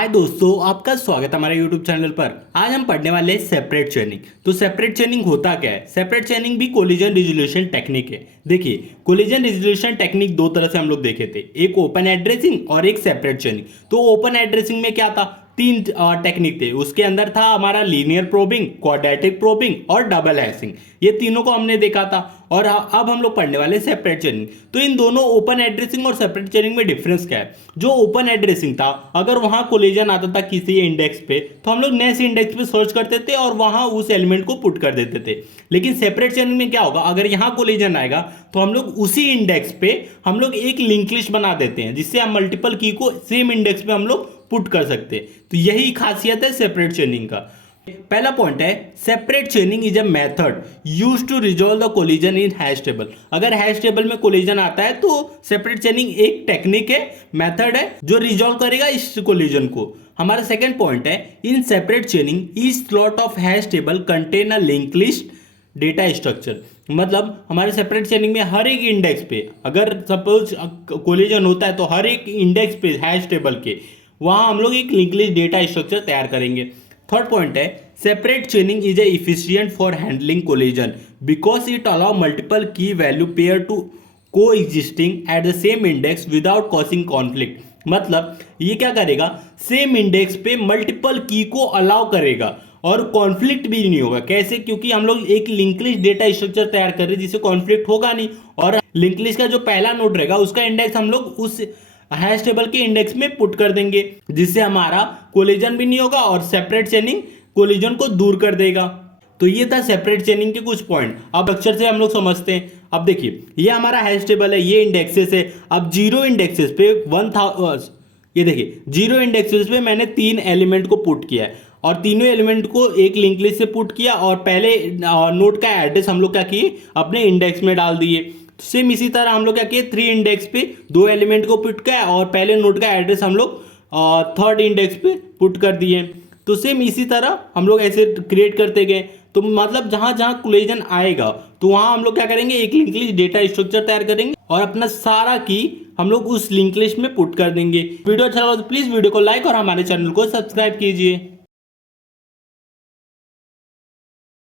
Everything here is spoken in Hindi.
हाय दोस्तों, आपका स्वागत है हमारे YouTube चैनल पर। आज हम पढ़ने वाले हैं सेपरेट चेनिंग। तो सेपरेट चेनिंग होता क्या है? सेपरेट चेनिंग भी कोलिजन रिजोल्यूशन टेक्निक है। देखिए, कोलिजन रिजोल्यूशन टेक्निक दो तरह से हम लोग देखे थे, एक ओपन एड्रेसिंग और एक सेपरेट चेनिंग। तो ओपन एड्रेसिंग में क्या था? तीन टेक्निक थे। उसके अंदर था हमारा लीनियर प्रोबिंग, क्वाड्रेटिक प्रोबिंग और डबल हैशिंग। ये तीनों को हमने देखा था। और अब हम लोग पढ़ने वाले सेपरेट चेनिंग। तो इन दोनों ओपन एड्रेसिंग और सेपरेट चेनिंग में डिफरेंस क्या है? जो ओपन एड्रेसिंग था, अगर वहां कोलिजन आता था किसी इंडेक्स पे, तो हम लोग नेक्स्ट इंडेक्स पे सर्च करते थे और वहां उस एलिमेंट को पुट कर देते थे। लेकिन सेपरेट चेनिंग में क्या होगा? अगर यहां कोलिजन आएगा तो हम लोग उसी इंडेक्स पे हम लोग एक लिंक लिस्ट बना देते हैं, जिससे हम मल्टीपल की को सेम इंडेक्स पे हम लोग पुट कर सकते हैं। तो यही खासियत है सेपरेट चेनिंग का। पहला पॉइंट है, separate chaining is a method used to resolve the collision in hash table. अगर हैश टेबल में कोलिजन आता है तो सेपरेट चेनिंग एक टेक्निक है, मेथड है जो रिजॉल्व करेगा इस कोलिजन को। हमारा सेकंड पॉइंट है, in separate चेनिंग each slot of hash table contain a link list data structure. मतलब हमारे सेपरेट चेनिंग में हर एक इंडेक्स पे अगर सपोज कोलिजन होता है तो हर एक इंडेक्स पे हैश टेबल के वहां हम लोग एक लिंक लिस्ट डेटा स्ट्रक्चर तैयार करेंगे। थर्ड पॉइंट है, separate chaining is efficient for handling collision because it allow multiple की वैल्यू पेयर टू को existing at the same index without causing conflict. मतलब ये क्या करेगा? सेम इंडेक्स पे मल्टीपल की को अलाउ करेगा और कॉन्फ्लिक्ट भी नहीं होगा। कैसे? क्योंकि हम लोग एक लिंक लिस्ट डेटा स्ट्रक्चर तैयार कर रहे हैं जिससे कॉन्फ्लिक्ट होगा नहीं, और लिंक लिस्ट का जो पहला नोड रहेगा उसका इंडेक्स हम लोग उस हैश टेबल के इंडेक्स में पुट कर देंगे, जिससे हमारा कोलिजन भी नहीं होगा और सेपरेट चेनिंग कोलिजन को दूर कर देगा। तो ये था सेपरेट चेनिंग के कुछ पॉइंट। अब अक्षर से हम लोग समझते हैं। अब देखिए, ये हमारा हैश टेबल है, ये इंडेक्सेस है। अब जीरो इंडेक्सेस पे 1000, ये देखिए जीरो इंडेक्सेस पे मैंने 3 एलिमेंट को पुट किया है और तीनों एलिमेंट को एक लिंक लिस्ट से पुट किया और पहले नोड का एड्रेस हम लोग क्या किए? अपने इंडेक्स में डाल दिए। सेम इसी तरह हम लोग क्या किए? 3 इंडेक्स पे 2 एलिमेंट को पुट किया और पहले नोड का एड्रेस हम लोग थर्ड इंडेक्स पे पुट कर दिए। तो सेम इसी तरह हम लोग ऐसे क्रिएट करते गए। तो मतलब जहां जहां कोलिजन आएगा तो वहां हम लोग क्या करेंगे? एक लिंक लिस्ट डेटा स्ट्रक्चर तैयार करेंगे और अपना सारा की हम लोग उस लिंक लिस्ट में पुट कर देंगे। वीडियो अच्छा लगा तो प्लीज वीडियो को लाइक और हमारे चैनल को सब्सक्राइब कीजिए।